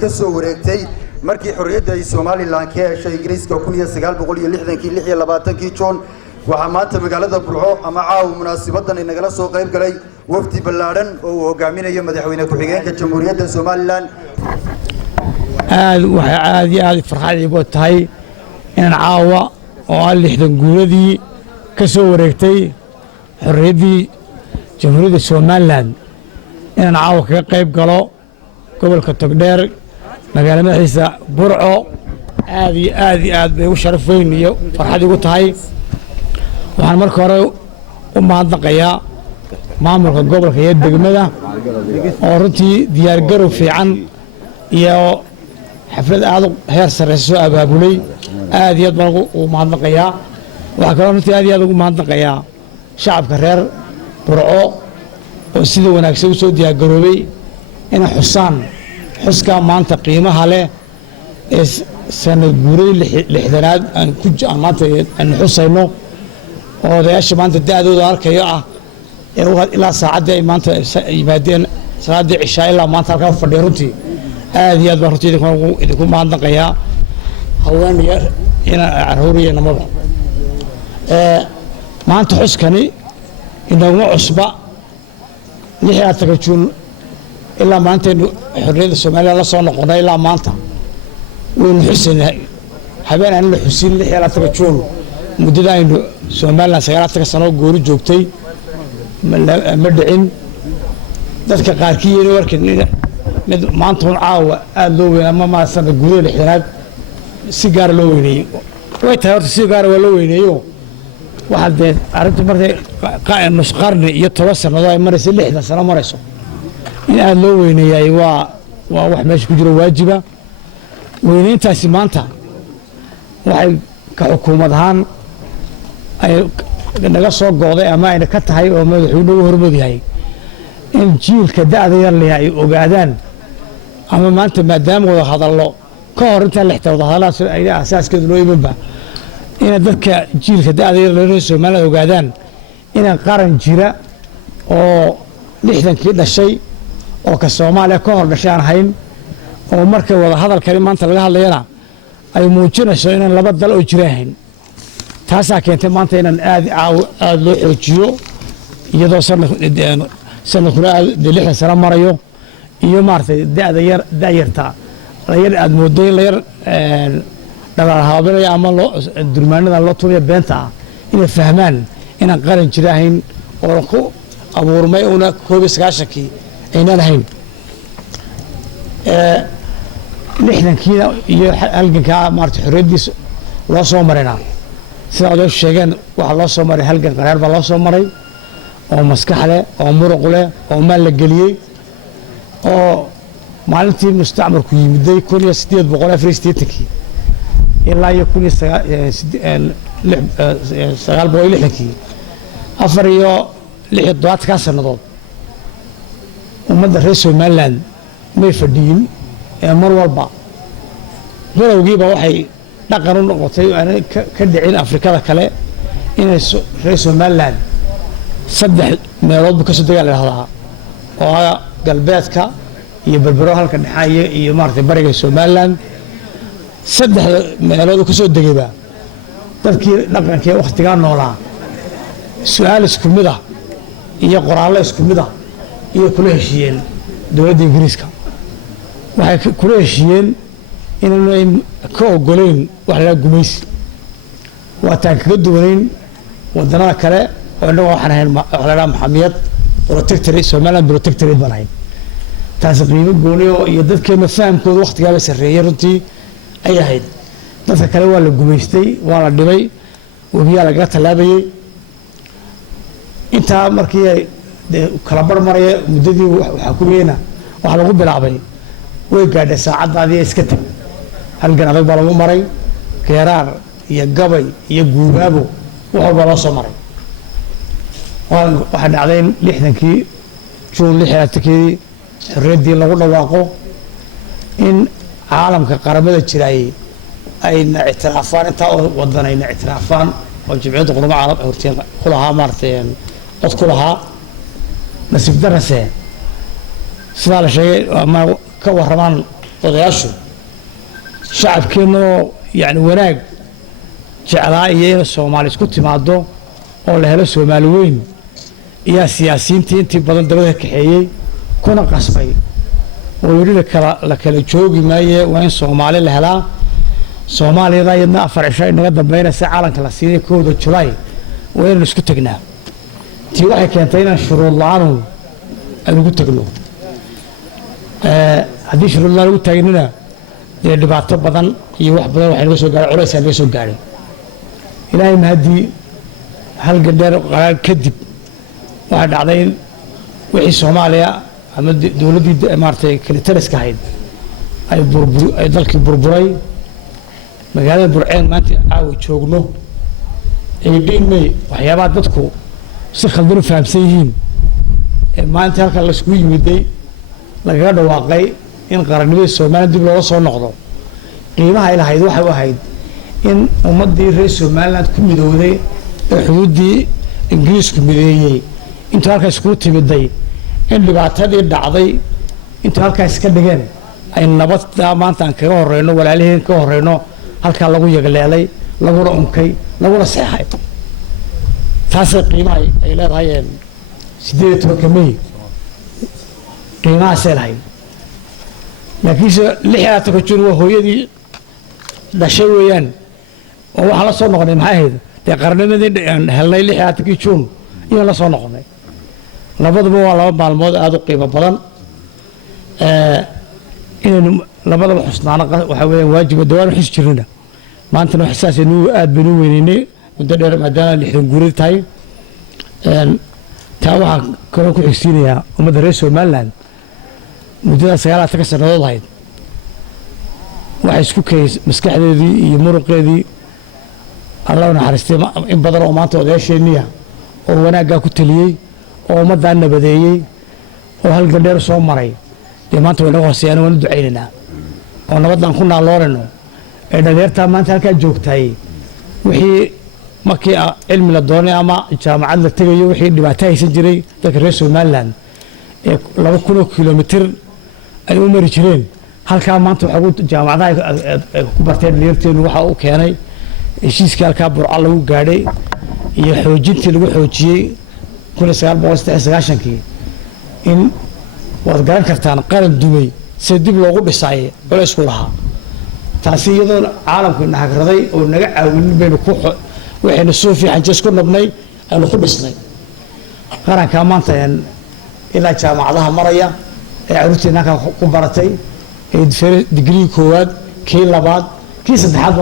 ka soo wareegtay markii xorriyadda ay Soomaaliland ka heshay Ingiriiska 1926 Juun waxaa maanta magaalada Burco ama caaw munaasabadan inagala soo qayb galay wafdi ballaaran oo uu hogaaminayo madaxweyne ku-xigeenka Jamhuuriyadda Soomaaliland aad farxad igu tahay in caawa oo 60 guuradii ka soo wareegtay xorriyaddii Jamhuuriyadda Soomaaliland in caawa ka qayb galo gobolka Togdheer magaalada madaxiisa Burco aad bay u sharaf weyn iyo farxad igu tahay waxaan marka hore u mahadnaqayaa maamulka gobolka iyo degmada oo runtii diyaar garow fiican iyo xaflad aad heer sare soo abaabulay aad iyo aad baan ugu mahadnaqayaa waxa kale runtii aad ugu mahadnaqayaa shacabka reer Burco oo sida wanaagsan u soo diyaar garoobay in xusaan xuska maanta qiimaha leh ee sanad guuradii lixdanaad aan maanta aan xusayno oo odayaasha maanta da'dooda arkayo ah ee ilaa saacadda ay maanta yimaadeen salaadii cishaa ilaa maanta halkaa fadhiya runtii aad iyo aad baan runtii idinku mahadnaqayaa haweenaya ina caruuriya namada maanta xuskani inaguma cusba 16 Juun ilaa maanta xorriyadda Soomaaliya la soo noqonay ilaa maanta waynu xusaynaa habeen aan la xusin 16 Juun muddada aynu Soomaaliland 9 sano goori joogtay ma dhicin dadka qaarkii inay warkan mid maanta caawa aad loo weyn ama ma sanad gudaha lixdanaad si gaar loo weyneeyo way tahay horta si gaar loo weyneeyo waxa dee arrintu markay nus qarni iyo 10 sanado ay marayso 60 sano marayso in aad loo weyneeyay waa wax meesha ku jira waajiba weyneyntaasi maanta waxay ka xukuumad ahaan ay naga soo go'day ama ay ka tahay oo madaxweynuhu hormud yahay in jiilka da'da yar leh ay ogaadaan ama maanta maadaama wada hadallo ka hor inta la xigta wada hadalladaas ay asaaskeedu loo imanba in dadka jiilka da'da yar leh Soomaaliland ogaadaan in qaran jira oo 60kii dhashay oo ka Soomaaliya ka hor dhashay aan hayn oo markay wada hadalkani maanta laga hadlayana ay muujinayso in laba dal oo jiraan taasaa keentay maanta inaan aad loo xoojiyo iyadoo sanadkuna 60 sano marayo iyo maartay da'yarta la yar aad mooday la yar dhagal haabinaya ama durmaanada loo tuuray beenta inay fahmaan inaan qaran jiraahayn oo ku abuurmay una 19 ayna lahayn 60kiina iyo halganka maartay xorriyadiisa loo soo marayna sida ay sheegeen waxa loo soo maray halgan qaraar baa loo soo maray oo maskax leh oo muruq leh oo maal la geliyay oo maalintii mustacmarku yimiday 1864 ilaa 1960 afar iyo 16 sanadood ummadda reer Soomaaliland may fadhiyin mar walba galowgiiba waxay dhaqan u noqotay ka dhicin Afrikada kale inay reer Soomaaliland saddex meelood ka soo dagaalada oo galbeedka iyo berbero halka dhaxaya iyo maartay bariga Soomaaliland saddex meelood ka soo dagayba dadkii dhaqankii waqtiga noolaa su'aal isku mid ah iyo qoraallo isku mid ah iyo kula heshiiyeen dawladda Ingiriiska waxay kula heshiiyeen inay ka ogoleen wax la gumaysi waataan kaga duwanayn wadannada kale oo inagu waxaan ahayn wax la maxamiyad protectorate Soomaaliland protectorate banayn taas qiimo gooni iyo dadkeena fahamkooda waqtigaaba sareeyay runtii ay ahayd dadka kale waa la gumaystay waa la dhibay wabiya laga talaabayay inta markii ay kala barmaraya muddadii waxa ku weena waxa lagu bilaabay way gaadhay saacadaadii iska tag halgan adag baa lagu maray geeraar iyo gabay iyo guubaabo waxa loo soo maray waxa dhacday 60kii Juun 16kii xorriyaddii lagu dhawaaqo in caalamka qaramada jiray ay ictiraafaan inta wadanayna ictiraafaan oo jimciyadda qurumaha carab horteen kulaha maarteen dad kulaha nasiib darase sida la sheegay ma ka waramaan odayaashu shacabkeennoo yani wanaag jeclaa iyo in soomaali isku timaado oo la helo soomaali weyn iyaa siyaasiyiintii intii badan dabada kaxeeyey kuna qasbay oo yidhi la kala joogi maaye waa in soomaali la helaa soomaaliyada iyadna 4 cisho inaga dambeynaysa caalanka la siinay 1 Julaay waa inaan isku tagnaa tii waxay keentay inaan shuruud la'aan aan ugu tagno haddii shuruud la'aan ugu taagnina dee dhibaato badan iyo wax badan waxay naga soo gaaray culays naga soo gaaray ilaahay mahadii hal gandheer qaraar kadib waxaa dhacday in wixii Soomaaliya ama dawladdii maartay kala taliska ahayd ay dalkii burburay magaalada Burceen maanta caawa joogno ay dhiimay waxyaabaha dadku si khaldan u fahamsan yihiin maanta halka la isku yimiday lagaga dhawaaqay in qarannimada Soomaaliya dib looga soo noqdo qiimaha ay lahayd waxa uu ahayd in ummadii reer Soomaaliland ku midowday ee xuduudii Ingiriisku mideeyay inta halka isku timiday in dhibaatadii dhacday inta halka iska dhigeen ay nabadda maanta aan kaga horeyno walaaliheen ka horeyno halka lagu yagleelay laguna unkay laguna seexay taasay qiimaha ay leedahay 18 May qiimaha seelahay laakiin 6 Juun waa hooyadii dhashay weeyaan oo waxa la soo noqonay maxay ahayd dee qarnimadii helnay 6 Juun iyo la soo noqonay labaduba waa laba maalmood aad u qiimo badan inaynu labadaba xusnaana waxa weeyaan waajib dawaan xis jirina maantana xisaaس inuu aad banu weynaynay muddo dheer maadaama 60 guurid tahay taa waxaan kaloo ku xigsiinayaa ummadda reer Somaliland muddada 9 sanadood ahayd waxay isku kays maskaxdeedii iyo muruqeedii Allah naxariistay in badan oo maanta odayaasheeniya oo wanaagga ku taliyay oo ummadda nabadeeyay oo hal gandheer soo maray dee maanta way naga hooseeyaan waan u ducaynaynaa oo nabadaan ku naaloonayno ee dhalinyarta maanta halkaa joogtay wixii markii cilmi la doonay ama jaamacad la tegayo wixii dhibaato haysan jiray dadka reer Somaliland ee 2,000 kilomitir ay u mari jireen halkaa maanta waxa jaamacadaha ku barteen dhalinyarteenu waxa uu keenay heshiiska halkaa Burco lagu gaadhay iyo xoojintii lagu xoojiyey 1993 in waad garan kartaan qaran dumay si dib loogu dhisay culays ku lahaa taasi iyadoo caalamku naxaraday oo naga caawin baynu ku waxayna soo fiican jees ku nabnay aan ku dhisnay qaranka maanta ilaa jaamacadaha maraya ee caruurteena ku baratay ee degree koowaad kii labaad kii saddexaad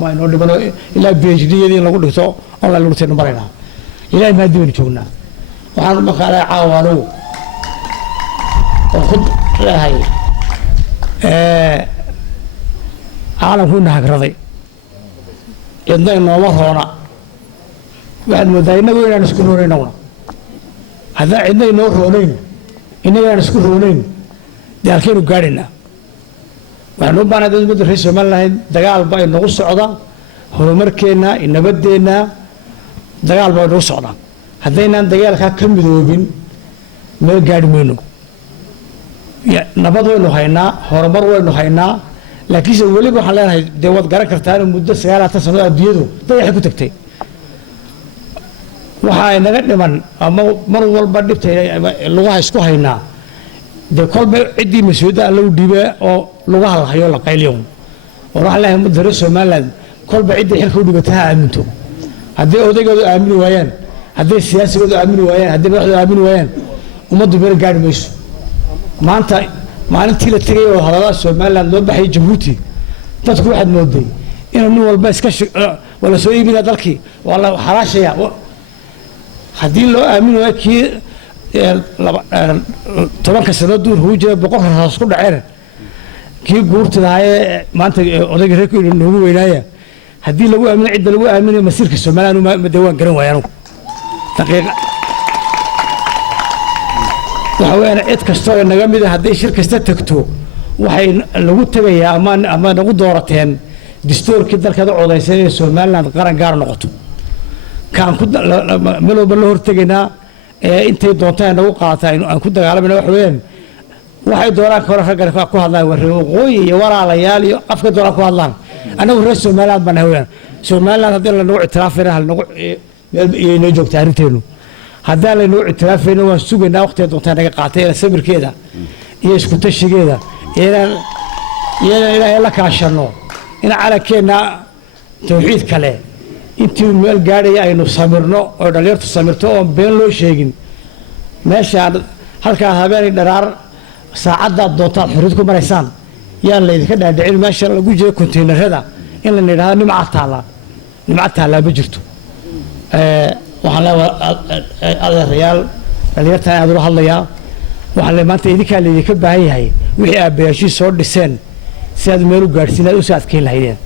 baan inoo dhibano ilaa PhD-yadii lagu dhigto online lagu teen marayna ilaa ma dibin joognaa waxaan markaa caawano oo ku rahay caalamku naxaraday cidna nooma roona waxaan moodaa inagu inaan isku roonayno haddii cidna inoo roonayn inaga aan isku roonayn daalkeenu gaadhina waxaan u baahnaa dadka reer Somaliland dagaal baa inagu socda horumarkeena nabadeena dagaal baa inagu socda haddaynaan dagaalka ka midoobin meel gaadhi mayno nabad waynu haynaa horumar waynu haynaa laakiin waliba waxaan leenahay dee waad garan kartaan muddo 9 sano adduunyadu dayax ku tagtay waxa ay naga dhiman ama mar walba dhibtay lugaha isku haynaa dee kolba cidii mas'uuliyadda lagu dhiibay oo lugaha la hayo la qayliyo oo waxa la muddo reer Somaliland kolba cidii xilka u dhibatay aaminto haddii odaygoodu aamin waayaan haddii siyaasigoodu aamin waayaan haddii madaxdu aamin waayaan ummaddu meel gaadhi mayso maanta maalintii la tagay oo hadalada Somaliland loo baxay Djibouti dadku waxaad mooday inuu nin walba iska wala soo iibina dalkii wala xaraashaya haddii loo aamino kii 10 sano duur uu jiray boqor raas ku dhaceen kii guurtadahay maanta odayga reerku inuu weynaaya haddii lagu aamino cid lagu aamino masiirka Somaliland ma dawaan garan waayaan daqiiqa waxa weeyaan cid kasta oo naga mid ah haddii shir kasta tagto waxay lagu tagayaa ama nagu doorateen dastuurkii dalkada codeysay ee Somaliland qaran gaar noqoto kaan ku meel walba la hortagayna ee intay doontaan nagu qaataan aan ku dagaalamana wax weeyaan waxay doonaan kore raggan ku hadlaan war waqooyi iyo walaalayaal iyo afka doonaan ku hadlaan annagu reer Soomaaliland baan haween Soomaaliland haddii la nagu ictiraafina hal nagu inoo joogta arrinteenu haddii la nagu ictiraafina waan sugaynaa waqtiga doontaa naga qaatay sabirkeeda iyo isku tashigeeda ilaahay la kaashano in calakeena tawxiid kale intii meel gaadhay aynu samirno oo dhalinyartu samirto oo been loo sheegin meeshaan halka habeen dharaar saacada doontaad xiriir ku maraysaan yaa la idinka dhaadhicin meesha lagu jiro konteenarada in la yiraahdo nimca taala ma jirto waxaan la real dhalinyarta aad u hadlayaa waxaan la maanta idinka leedika baahan yahay wixii aabayaashii soo dhiseen si aad meel u gaarsiinaad u saadkeen lahaydeen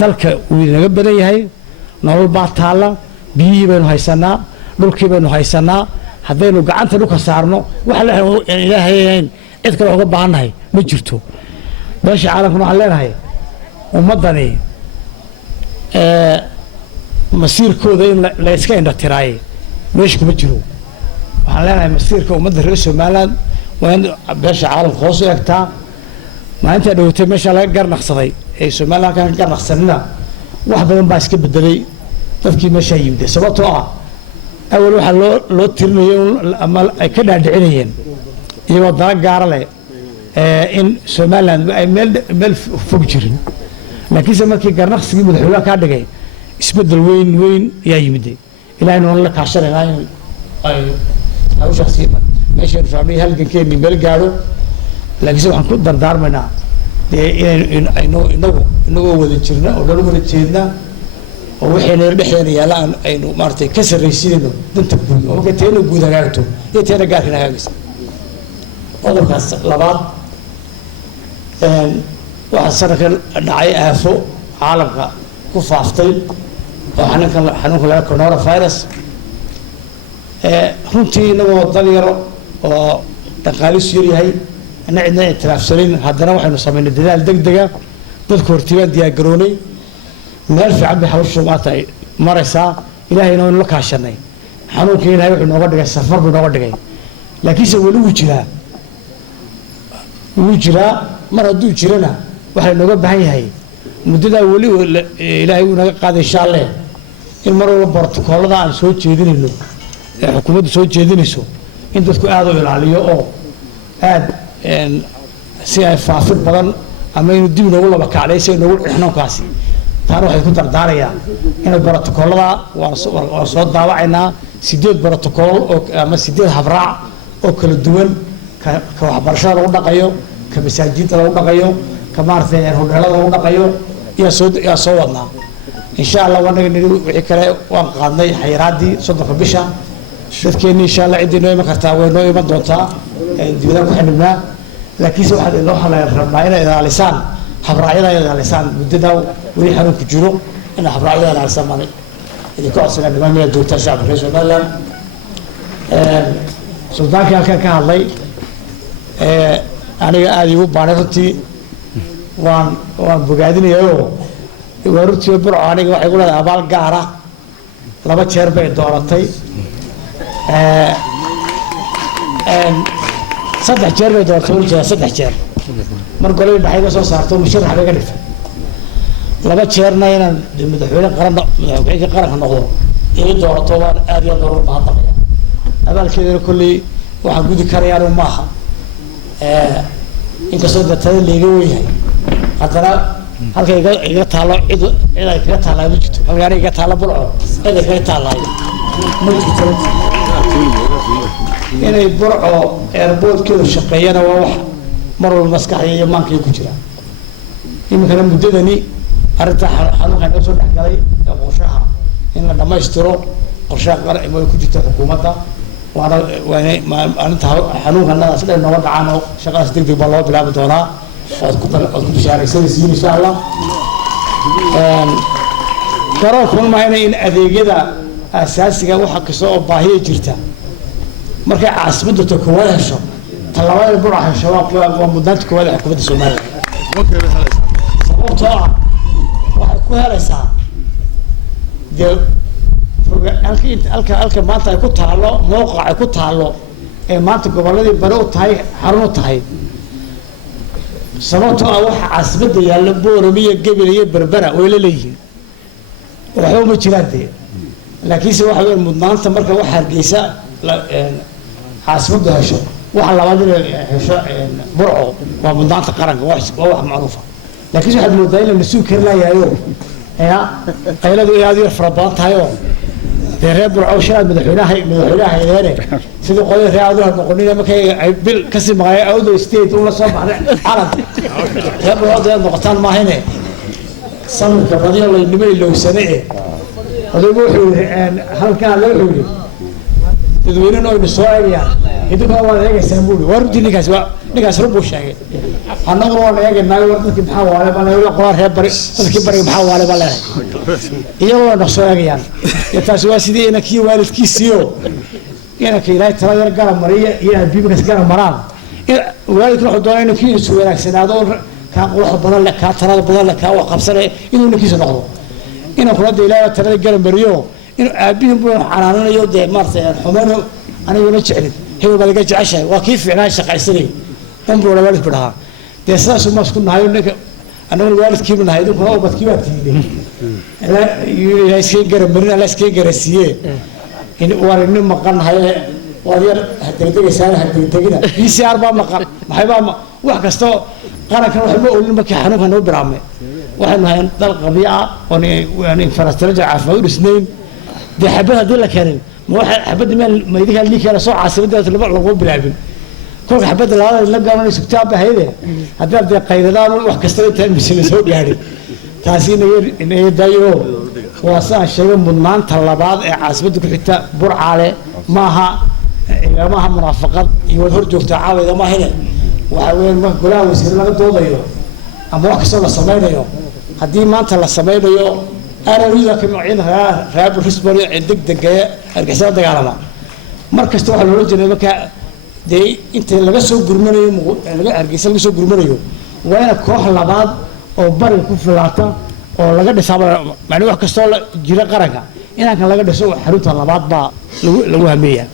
dalka uu inaga badan yahay nolol baa taala biyihii baynu haysanaa dhulkii baynu haysanaa haddaynu gacanta dhulka saarno waxa la ilaahayn cid kale uga baahannahay ma jirto meesha caalamkuna waxaan leenahay ummaddani masiirkooda in la iska indhatiraayay meesha kuma jiro waxaan leenahay masiirka ummadda reer Soomaaliland waa in beesha caalamka hoos u eegtaa maalinta dhawatay meesha laga garnaqsaday ee Soomaaliland ka garnaqsanina wax badan baa iska bedelay dadkii meesha yimid sababtoo ah awal waxa loo tirinayo ama ay ka dhaadhicinayeen iyagoo dana gaar leh in Soomaaliland ay meel fog jirin laakiin markii garnaqsigii madaxweynaha ka dhigay isbedel weyn yaa yimid ilaahayna la kaashanayna ay hawshaasi meesha raamay halgankeeni meel gaaro laakiin waxaan ku dardaarmaynaa inagu wada jirna oo dhan wada jeedna oo waxayna dhexdeena yaalaan aynu maartay ka sarreysiino danta guud oo ka teena guud hagaagto iyo teena gaarkina hagaagaysa qodobkaas labaad waxa sanadka dhacay aafo caalamka ku faaftay oo xanuunka laga coronavirus runtii inagoo dhalinyaro oo dhaqaalis yar yahay ana cidna ictiraafsanin haddana waxaynu samaynay dadaal degdega dadku hortiibaan diyaar garoonay meel fiican bay hawshu maanta ay maraysaa ilaahayna waynu la kaashanay xanuunkii ilaahay wuxuu nooga dhigay safar buu nooga dhigay laakiinse weli wuu jiraa mar hadduu jirana waxaa nooga baahan yahay muddadaa weli ilaahay uu naga qaaday insha allah in mar walba borotokoolada aan soo jeedinayno ee xukuumaddu soo jeedinayso in dadku aad u ilaaliyo oo aad si ay faafid badan ama inuu dib noogu laba kacday si noogu xanuunkaasi taana waxay ku dardaarayaan in borotokoolada waan soo daawacaynaa 8 borotokool oo ama 8 habraac oo kala duwan ka waxbarashada lagu dhaqayo ka masaajidda lagu dhaqayo ka maartay hodheelada lagu dhaqayo yaa soo wadnaa insha Allah wanaga wixii kale waan qaadnay xayiraadii 3 bisha dadkeena insha Allah cidina ma kartaa way noo iman doontaa dibada ku xidhnaa laakiin waxa loo xalay rabnaa inay ilaalisaan habraacyada ilaalisaan muddada weli xarunku jiro in habraacyada ilaalisaan ma idinku codsanaa nidaamyada joogta shacabka reer Soomaaliland suldaanka halkan ka hadlay aniga aad igu baahnay runtii waan bogaadinayaa warurtii burco aniga waxay ku leedahay abaal gaar ah 2 jeer bay dooratay 3 jeer bay dooratay 3 jeer mar golay dhaxayga soo saarto musharax laga dhigay 2 jeerna inaan madaxweyne qaranka noqdo ee doorato waan aad iyo aad u baahanahay abaalkeeda kulli waxa gudi karayaan ma aha inkastoo dadada leega weeyahay haddana halka iga taalo cid ay kaga taalaa ma jirto halka iga taalo burco cid ay kaga taalaa ma jirto inay burco airportkeedu shaqeeyana waa wax mar walba maskaxda iyo maanka ku jira iminkana muddadani arrinta xanuunka inoo soo dhexgalay ee qorshaha in la dhammaystiro qorshaha qaran ay ku jirta xukuumadda waana maalinta xanuunkanadaas dhan nooga dhacaan oo shaqadaas degdeg baa loo bilaabi doonaa ood ku bishaaraysanaysiin insha Allah garoonkan mahayna in adeegyada asaasiga waxa kasta oo baahiya jirta markay caasimadda koowaad hesho talaabada burca hesho waa mudnaanta koowaad ee xukuumadda Soomaaliya sababtoo ah waxay ku helaysaa halka maanta ay ku taalo mowqac ay ku taalo ما أنت قبلنا بروت هاي حرنوت هاي sababtoo ah waxa casbada yaalla booramiya gabilaya berbera weyla leeyihiin waxba ma jiraade laakiinse waxa weyn mudnaanta marka waxa hargeysa casbada hesho waxa labaad inay hesho burco waa mudnaanta qaranka waa wax macruufa laakiin waxa moodaa in la suuq karnaayo qayladu aad u farabadan tahay oo reer burco sharaad madaxweynaha ileere sidoo qodob reeyaadu noqonina markay ay bil ka simay awdo state uu la soo baxay calan reer burco noqotaan ma hayne sanadka badiyo la nimay loo sanee odagu wuxuu halka la wuxuu dadweynaha oo soo eegayaan idinka waa eegaysan buu wardi ninkaas rubu sheegay annagu waa eegaynaa wardi maxaa waale baan la qoraa reer bari dadkii bari maxaa waale baan leeyahay iyagoo na soo eegayaan taasi waa sidii inakii waalidkiisiyo inakii ilaahay tala yar garan mariya iyo abiibkas garan maraan waalidku wuxuu doonaa inuu kiisu wanaagsanaado ka qurux badan leh ka talada badan leh ka wax qabsanay inuu ninkiisa noqdo inuu kula ilaahay talada garan mariyo inuu aabihin buu xanaananayo de maartay xumeeno aniga ma jeclin heeyo baa laga jeceshay waa kii fiicnaa shaqaysanay umru waalid bidhaa de sidaas uma isku nahayo ninka anagu waalidkiiba nahay idinku oo badkii baa tiilay ilaahay iska garan marina la iska garasiye in warin maqan haye wadyar hadegaysan hadegina PCR baa maqan maxay baa wax kasto qaranka wax ma oolin markii xanuunka noo biraamay waxaan nahay dal qabiica oo yani infrastructure caafimaad u dhisnayn de xabada dil la keenin ma waxa xabada ma idinka liikana soo caasimadda lagu bilaabin kolka xabada la garanay sugtaa bahayde haddii ay qaydadaan wax kasta inta misla soo gaaray taasina inay dayo waasaan sheegay mudnaanta labaad ee caasimadda ku xigta burcaale maaha ilamaha munaafaqad iyo hor joogta caawida ma hele waxa weyn ma golaha wasiir laga doodayo ama wax kasta la sameeyo haddii maanta la sameeyo aragida ka ciidanka raab risbari degdeg argixisada dagaalama markasta waxa loo jeedaa marka de inta laga soo gurmanayo laga argixisada laga soo gurmanayo waa koox labaad oo bari ku filaata oo laga dhisaabo macna wax kasta oo jira qaranka inaan kan laga dhiso xarunta labaad baa lagu hameeyaa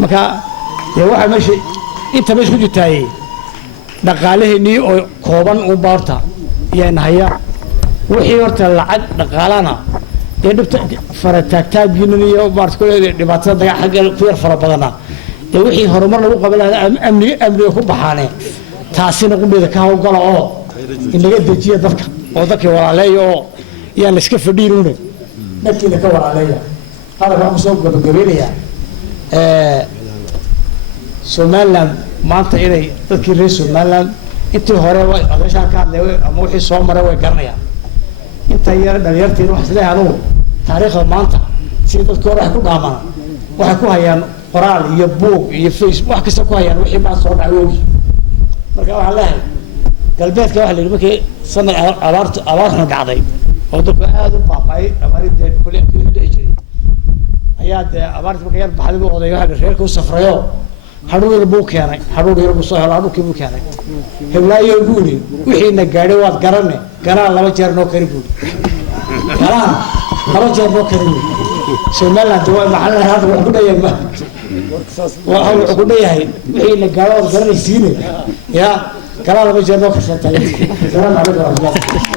marka waxa meesha inta meesha ku jirtay dhaqaalaheennii oo kooban u baarta yaan haya wixii horta lacag dhaqaalana ee dhibta farataagtaagina iyo baarta dhibaatada dagaal xagga ku yar fara badana ee wixii horumar lagu qabanaa amniga ku baxaane taasina qudheeda ka hawlgala oo in laga dejiyo dadka oo dadka walaaleeyo oo yaan la iska fadhiinuune dadkiina ka walaaleeya qalabka ku soo gabagabeynaya Somaliland maanta inay dadkii reer Somaliland intii hore way adeeshaan ka hadlay ama wixii soo maray way garanayaan inta yar dhalinyartiin wax sidee anu taariikhda maanta si dadku hore ku dhaamaan waxa ku hayaan qoraal iyo buug iyo Facebook wax kasta ku hayaan wixii ma soo dhacay marka waxa leeyahay galbeedka waxa la yiri markii sanad abaartu dhacday oo dadku aad u baaqay abaarida kulli jiray ayaa abaartu markii yar baxday oo oday waxa reerka u safrayo haruur buu keenay haruur yar buu soo helay haruur buu keenay heblaayo guuri wixii na gaaray waad garanay garaa laba jeer noo kari guuri garaa laba jeer noo kari guuri Somaliland waa maxal hada wax ku dhayahay waa ku dhayahay wixii na gaaray waad garanaysiin ya garaa laba jeer noo kashatay garaa laba jeer